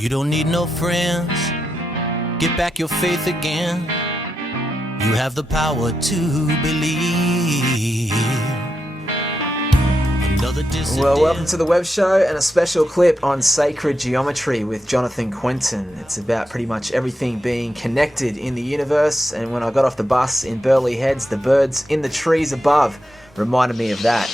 You don't need no friends. Get back your faith again. You have the power to believe. Well, welcome to the Web Show and a special clip on sacred geometry with Jonanthan Quintin. It's about pretty much everything being connected in the universe, and when I got off the bus in Burleigh Heads, the birds in the trees above reminded me of that.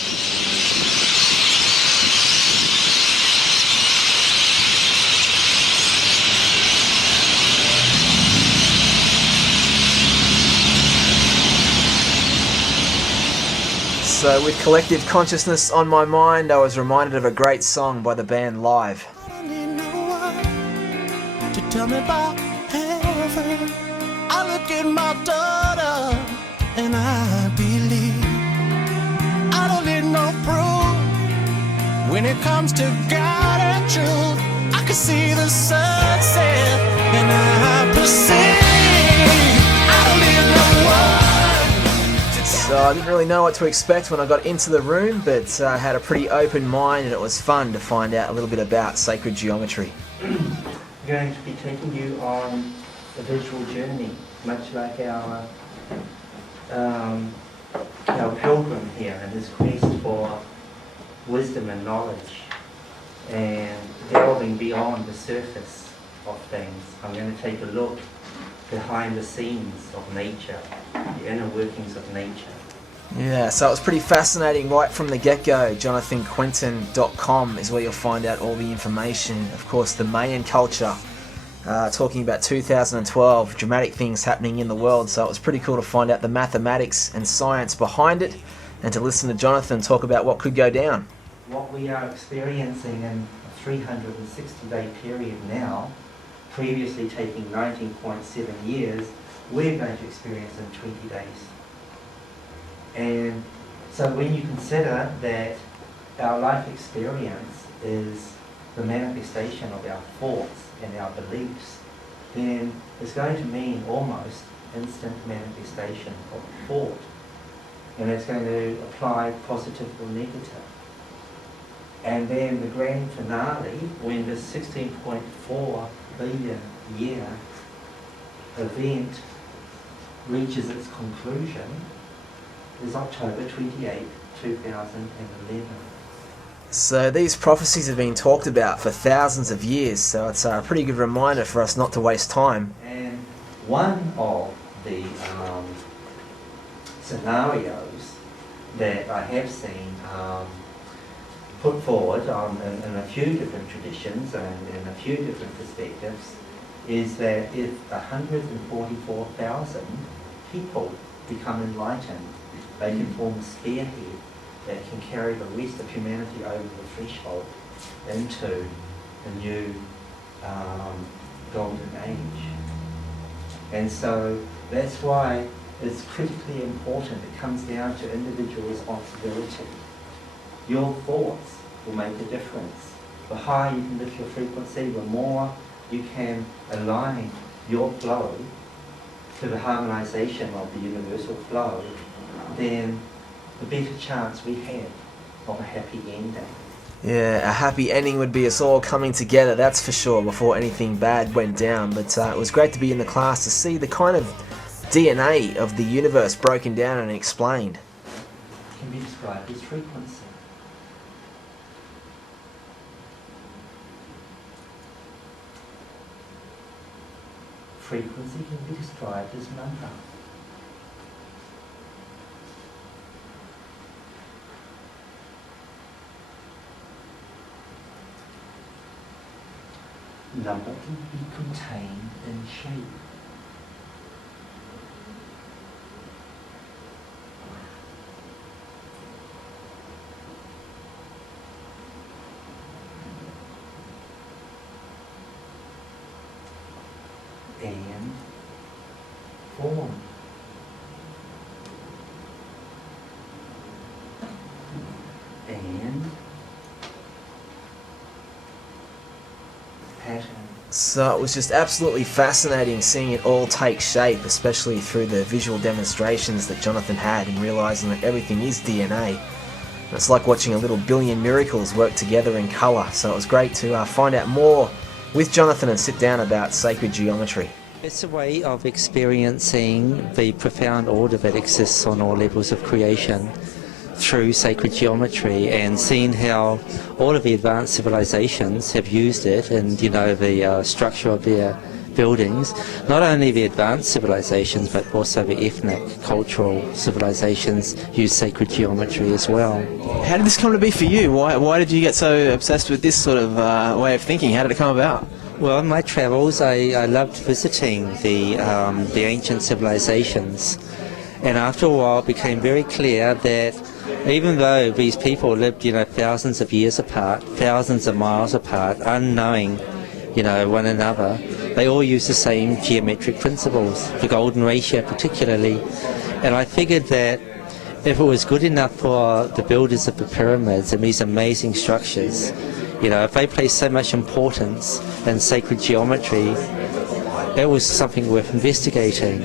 So with collective consciousness on my mind, I was reminded of a great song by the band Live. I don't need no one to tell me about heaven. I look at my daughter and I believe. I don't need no proof. When it comes to God and truth, I can see the sunset and I perceive. I don't need no one. So I didn't really know what to expect when I got into the room, but I had a pretty open mind and it was fun to find out a little bit about sacred geometry. I'm going to be taking you on a visual journey, much like our pilgrim here and his quest for wisdom and knowledge and delving beyond the surface of things. I'm going to take a look behind the scenes of nature, the inner workings of nature. Yeah, so it was pretty fascinating right from the get-go. JonathanQuintin.com is where you'll find out all the information. Of course, the Mayan culture, talking about 2012, dramatic things happening in the world. So it was pretty cool to find out the mathematics and science behind it and to listen to Jonathan talk about what could go down. What we are experiencing in a 360-day period now, previously taking 19.7 years, we're going to experience in 20 days. And so when you consider that our life experience is the manifestation of our thoughts and our beliefs, then it's going to mean almost instant manifestation of thought. And it's going to apply positive or negative. And then the grand finale, when the 16.4 billion year event reaches its conclusion, is October 28, 2011. So these prophecies have been talked about for thousands of years, so it's a pretty good reminder for us not to waste time. And one of the scenarios that I have seen put forward in a few different traditions and in a few different perspectives is that if 144,000 people become enlightened, they can form a spearhead that can carry the rest of humanity over the threshold into the new golden age. And so that's why it's critically important. It comes down to individual responsibility. Your thoughts will make a difference. The higher you can lift your frequency, the more you can align your flow to the harmonization of the universal flow, then the better chance we have of a happy ending. Yeah, a happy ending would be us all coming together, that's for sure, before anything bad went down. But it was great to be in the class to see the kind of DNA of the universe broken down and explained. It can be described as frequency. Frequency can be described as number. Number can be contained in shape. And form. And pattern. So it was just absolutely fascinating seeing it all take shape, especially through the visual demonstrations that Jonathan had and realizing that everything is DNA. It's like watching a little billion miracles work together in colour. So it was great to find out more with Jonathan and sit down about sacred geometry. It's a way of experiencing the profound order that exists on all levels of creation through sacred geometry, and seeing how all of the advanced civilizations have used it, and the structure of their buildings, not only the advanced civilizations but also the ethnic, cultural civilizations use sacred geometry as well. How did this come to be for you? Why did you get so obsessed with this sort of way of thinking? How did it come about? Well, in my travels, I loved visiting the ancient civilizations, and after a while it became very clear that even though these people lived, thousands of years apart, thousands of miles apart, unknowing, one another, they all use the same geometric principles, the golden ratio particularly. And I figured that if it was good enough for the builders of the pyramids and these amazing structures, if they placed so much importance in sacred geometry, it was something worth investigating.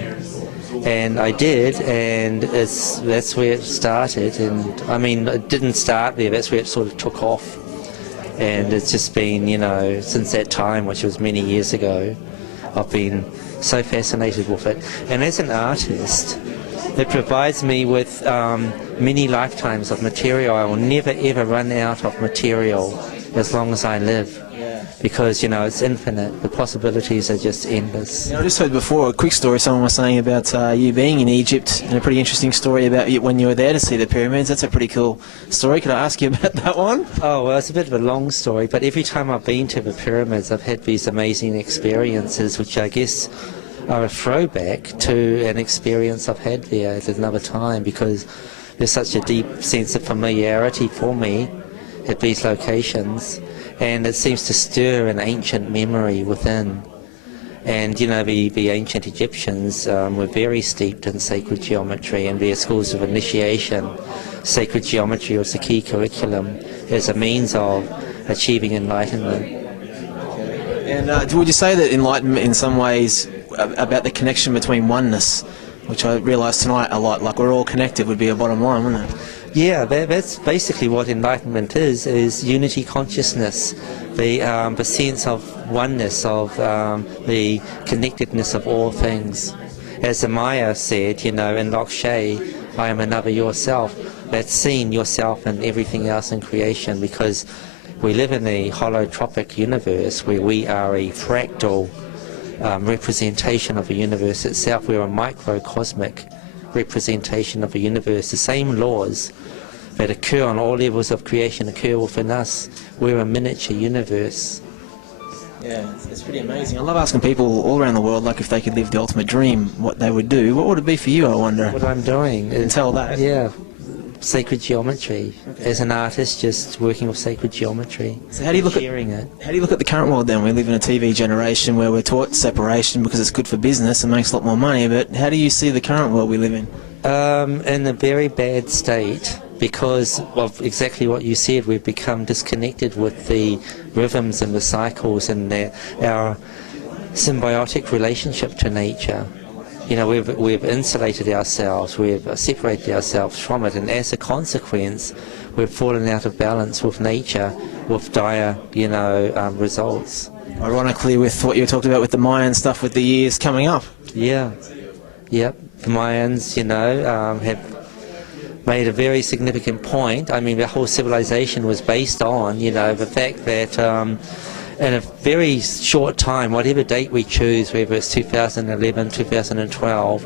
And I did, and that's where it started. And I mean, it didn't start there, that's where it sort of took off. And it's just been, since that time, which was many years ago, I've been so fascinated with it. And as an artist, it provides me with many lifetimes of material. I will never ever run out of material as long as I live. Because, it's infinite. The possibilities are just endless. I just heard before a quick story someone was saying about you being in Egypt, and a pretty interesting story about you when you were there to see the pyramids. That's a pretty cool story. Could I ask you about that one? Oh, well, it's a bit of a long story, but every time I've been to the pyramids, I've had these amazing experiences, which I guess are a throwback to an experience I've had there at another time, because there's such a deep sense of familiarity for me at these locations. And it seems to stir an ancient memory within. And, the ancient Egyptians were very steeped in sacred geometry, and their schools of initiation, sacred geometry was the key curriculum as a means of achieving enlightenment. And would you say that enlightenment in some ways about the connection between oneness, which I realised tonight a lot, like we're all connected, would be a bottom line, wouldn't it? Yeah, that's basically what enlightenment is unity consciousness, the sense of oneness, of the connectedness of all things. As the Maya said, in Lakshay, I am another yourself. That's seeing yourself and everything else in creation, because we live in a holotropic universe where we are a fractal representation of the universe itself. We're a microcosmic representation of the universe. The same laws that occur on all levels of creation occur within us. We're a miniature universe. Yeah, it's pretty amazing. I love asking people all around the world, like if they could live the ultimate dream, what they would do. What would it be for you, I wonder? What I'm doing is... Tell that. Yeah, sacred geometry. Okay. As an artist, just working with sacred geometry. So how do you look sharing at How do you look at the current world then? We live in a TV generation where we're taught separation because it's good for business and makes a lot more money, but how do you see the current world we live in? In a very bad state, because of exactly what you said. We've become disconnected with the rhythms and the cycles and our symbiotic relationship to nature. We've insulated ourselves, we've separated ourselves from it, and as a consequence, we've fallen out of balance with nature, with dire, results. Ironically, with what you talked about with the Mayan stuff with the years coming up. Yeah, yep. The Mayans, have made a very significant point. I mean, the whole civilization was based on, the fact that in a very short time, whatever date we choose, whether it's 2011, 2012,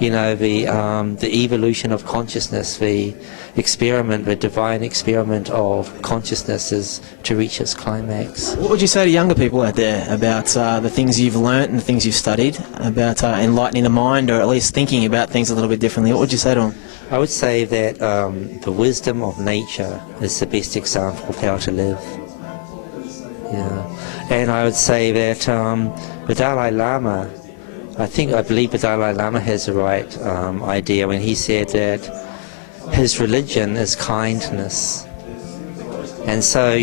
the evolution of consciousness, the experiment, the divine experiment of consciousness is to reach its climax. What would you say to younger people out there about the things you've learnt and the things you've studied, about enlightening the mind, or at least thinking about things a little bit differently? What would you say to them? I would say that the wisdom of nature is the best example of how to live. Yeah, and I would say that the Dalai Lama, I believe the Dalai Lama has the right idea when he said that his religion is kindness. And so,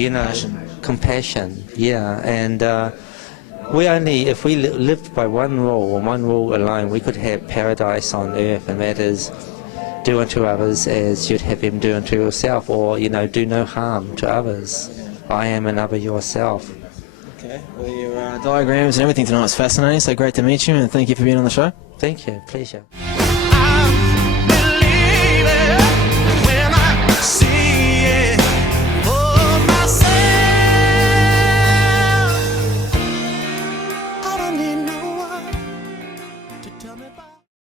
compassion, yeah. And if we lived by one rule, and one rule alone, we could have paradise on earth, and that is do unto others as you'd have them do unto yourself, or, do no harm to others. I am another yourself. Okay. Well, your diagrams and everything tonight is fascinating, so great to meet you, and thank you for being on the show. Thank you. Pleasure.